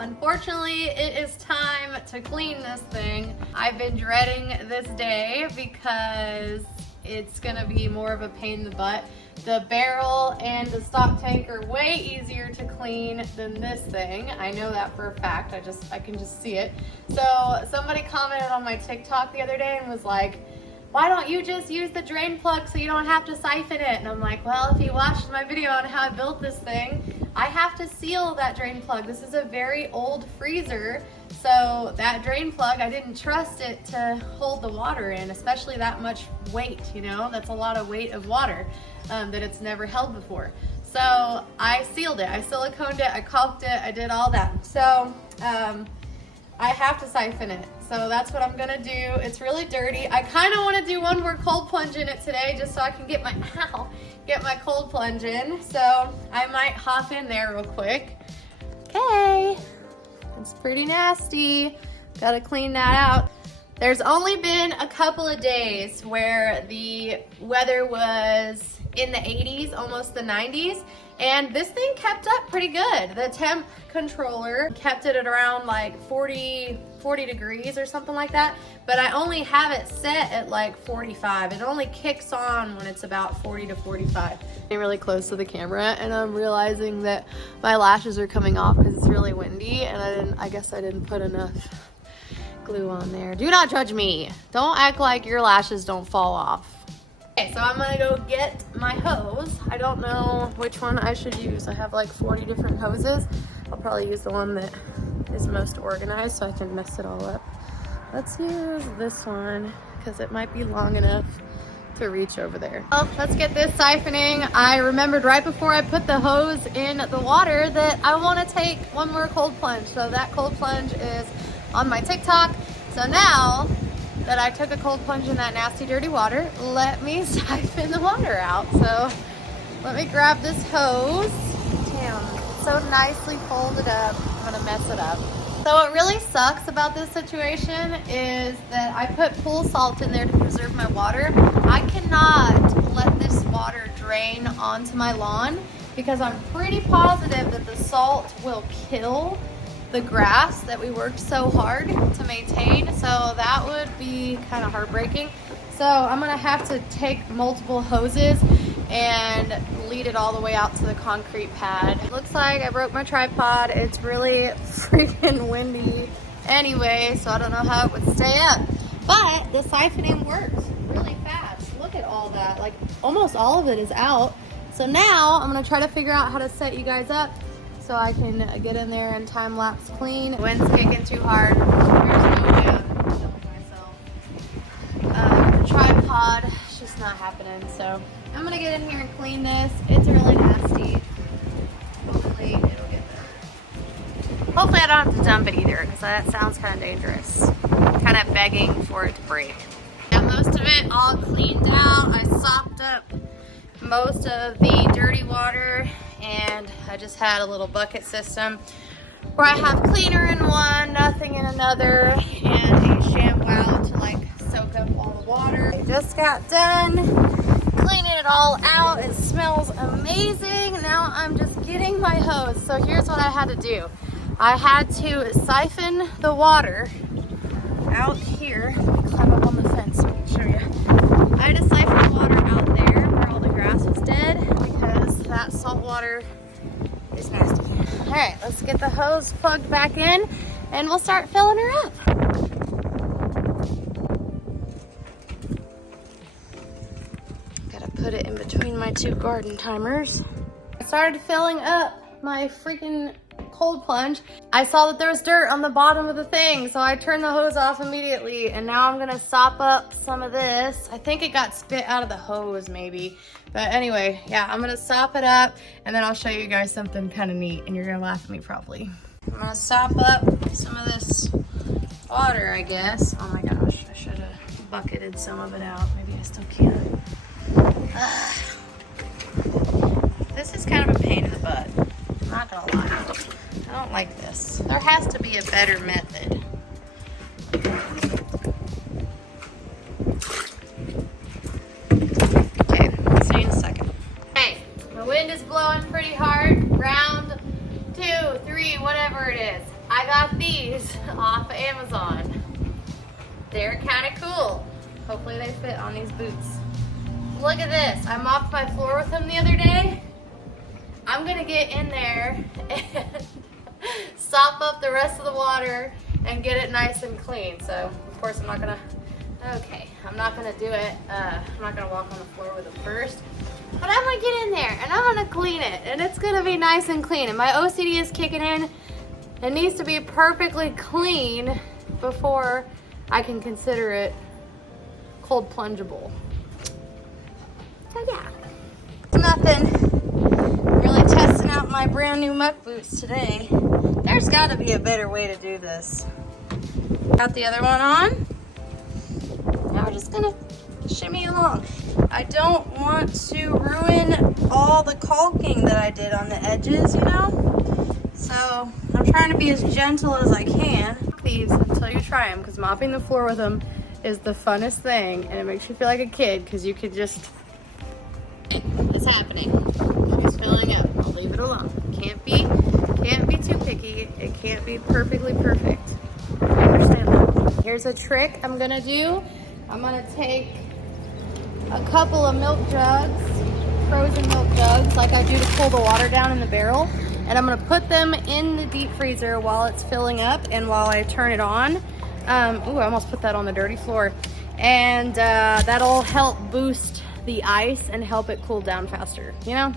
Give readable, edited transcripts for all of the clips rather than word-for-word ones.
Unfortunately, it is time to clean this thing. I've been dreading this day because it's gonna be more of a pain in the butt. The barrel and the stock tank are way easier to clean than this thing. I know that for a fact. I can just see it. So somebody commented on my TikTok the other day and was like, why don't you just use the drain plug so you don't have to siphon it? And I'm like, well, if you watched my video on how I built this thing, I have to seal that drain plug. This is a very old freezer, so that drain plug, I didn't trust it to hold the water in, especially that much weight, you know? That's a lot of weight of water that it's never held before. So I sealed it, I siliconed it, I caulked it, I did all that. So I have to siphon it. So that's what I'm gonna do. It's really dirty. I kind of want to do one more cold plunge in it today just so I can get my cold plunge in. So I might hop in there real quick. Okay, it's pretty nasty. Gotta clean that out. There's only been a couple of days where the weather was in the 80s, almost the 90s, and this thing kept up pretty good. The temp controller kept it at around like 40 degrees or something like that, but I only have it set at like 45. It only kicks on when it's about 40 to 45. I'm really close to the camera and I'm realizing that my lashes are coming off because it's really windy, and I guess I didn't put enough glue on there. Do not judge me. Don't act like your lashes don't fall off. Okay, so I'm gonna go get my hose. I don't know which one I should use. I have like 40 different hoses. I'll probably use the one that is most organized so I can mess it all up. Let's use this one because it might be long enough to reach over there. Well, let's get this siphoning. I remembered right before I put the hose in the water that I want to take one more cold plunge. So that cold plunge is on my TikTok. So now that I took a cold plunge in that nasty dirty water, let me siphon the water out. So let me grab this hose. Damn, it's so nicely folded up. I'm gonna mess it up. So what really sucks about this situation is that I put pool salt in there to preserve my water. I cannot let this water drain onto my lawn because I'm pretty positive that the salt will kill the grass that we worked so hard to maintain. So that would be kind of heartbreaking. So I'm gonna have to take multiple hoses and lead it all the way out to the concrete pad. It looks like I broke my tripod. It's really freaking windy anyway, so I don't know how it would stay up. But the siphoning works really fast. Look at all that, like almost all of it is out. So now I'm gonna try to figure out how to set you guys up so I can get in there and time lapse clean. The wind's kicking too hard. There's no way I'm killing myself. The tripod, it's just not happening. So I'm gonna get in here and clean this. It's really nasty. Hopefully it'll get better. Hopefully I don't have to dump it either, because that sounds kind of dangerous. Kind of begging for it to break. Got most of it all cleaned out. I sopped up most of the dirty water, and I just had a little bucket system where I have cleaner in one, nothing in another, and a ShamWow to like soak up all the water. I just got done cleaning it all out. It smells amazing. Now I'm just getting my hose. So here's what I had to do. I had to siphon the water out here. Let me climb up on the fence so I can show you. I had to siphon the water out there where all the grass was dead because that salt water is nasty. All right, let's get the hose plugged back in and we'll start filling her up. Gotta put it in between my two garden timers. I started filling up my freaking cold plunge. I saw that there was dirt on the bottom of the thing, so I turned the hose off immediately, and now I'm gonna sop up some of this. I think it got spit out of the hose maybe, but anyway, yeah, I'm gonna sop it up and then I'll show you guys something kind of neat, and you're gonna laugh at me probably. I'm gonna sop up some of this water, I guess. Oh my gosh, I should have bucketed some of it out. Maybe I still can. This is kind of a pain in the butt, I'm not gonna lie. I don't like this. There has to be a better method. Okay, see you in a second. Hey, the wind is blowing pretty hard. Round 2, 3, whatever it is. I got these off of Amazon. They're kind of cool. Hopefully they fit on these boots. Look at this. I mopped my floor with them the other day. I'm gonna get in there and sop up the rest of the water and get it nice and clean. So, of course, I'm not gonna do it. I'm not gonna walk on the floor with it first. But I'm gonna get in there and I'm gonna clean it. And it's gonna be nice and clean. And my OCD is kicking in. It needs to be perfectly clean before I can consider it cold plungeable. So yeah, nothing. Really testing out my brand new muck boots today. There's gotta be a better way to do this. Got the other one on. Now we're just gonna shimmy along. I don't want to ruin all the caulking that I did on the edges, you know? So I'm trying to be as gentle as I can. These until you try them, because mopping the floor with them is the funnest thing, and it makes you feel like a kid because you could just, it's happening. She's filling up. I'll leave it alone. Can't be too picky. It can't be perfectly perfect. I understand that. Here's a trick I'm gonna do. I'm gonna take a couple of milk jugs, frozen milk jugs, like I do to cool the water down in the barrel, and I'm gonna put them in the deep freezer while it's filling up and while I turn it on. Ooh, I almost put that on the dirty floor. And that'll help boost the ice and help it cool down faster, you know?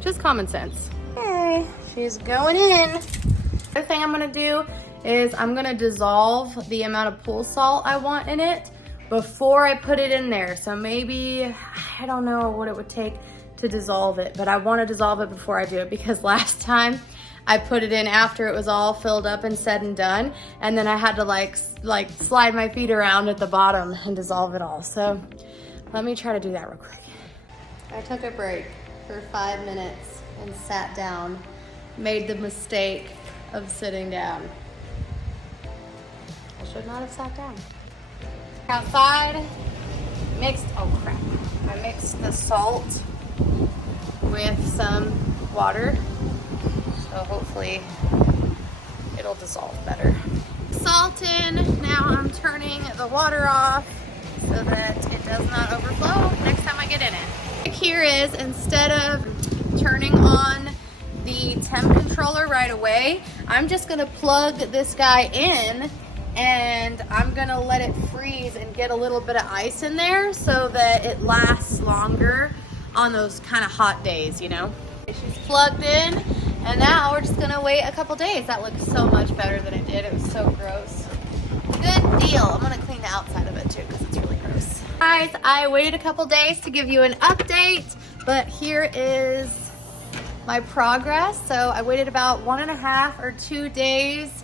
Just common sense. Okay, she's going in. The other thing I'm gonna do is I'm gonna dissolve the amount of pool salt I want in it before I put it in there. So maybe, I don't know what it would take to dissolve it, but I wanna dissolve it before I do it, because last time I put it in after it was all filled up and said and done, and then I had to like slide my feet around at the bottom and dissolve it all. So let me try to do that real quick. I took a break for 5 minutes and sat down. Made the mistake of sitting down. I should not have sat down. Outside, oh crap. I mixed the salt with some water. So hopefully it'll dissolve better. Salt in, now I'm turning the water off so that it does not overflow next time I get in it. The trick here is, instead of turning on the temp controller right away, I'm just gonna plug this guy in and I'm gonna let it freeze and get a little bit of ice in there so that it lasts longer on those kind of hot days, you know? She's plugged in, and now we're just gonna wait a couple days. That looks so much better than it did. It was so gross. Good deal. I'm gonna clean the outside of it too because it's really gross. Guys, I waited a couple days to give you an update, but here is my progress. So I waited about 1.5 or 2 days.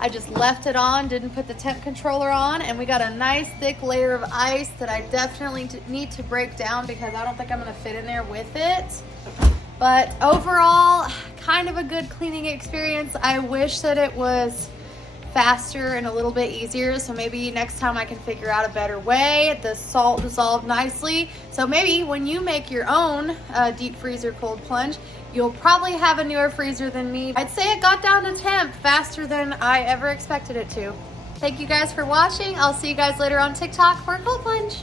I just left it on, didn't put the temp controller on, and we got a nice thick layer of ice that I definitely need to break down because I don't think I'm gonna fit in there with it. But overall, kind of a good cleaning experience. I wish that it was faster and a little bit easier, so maybe next time I can figure out a better way. The salt dissolved nicely, so maybe when you make your own deep freezer cold plunge, you'll probably have a newer freezer than me. I'd say it got down to temp faster than I ever expected it to. Thank you guys for watching. I'll see you guys later on TikTok for a cold plunge.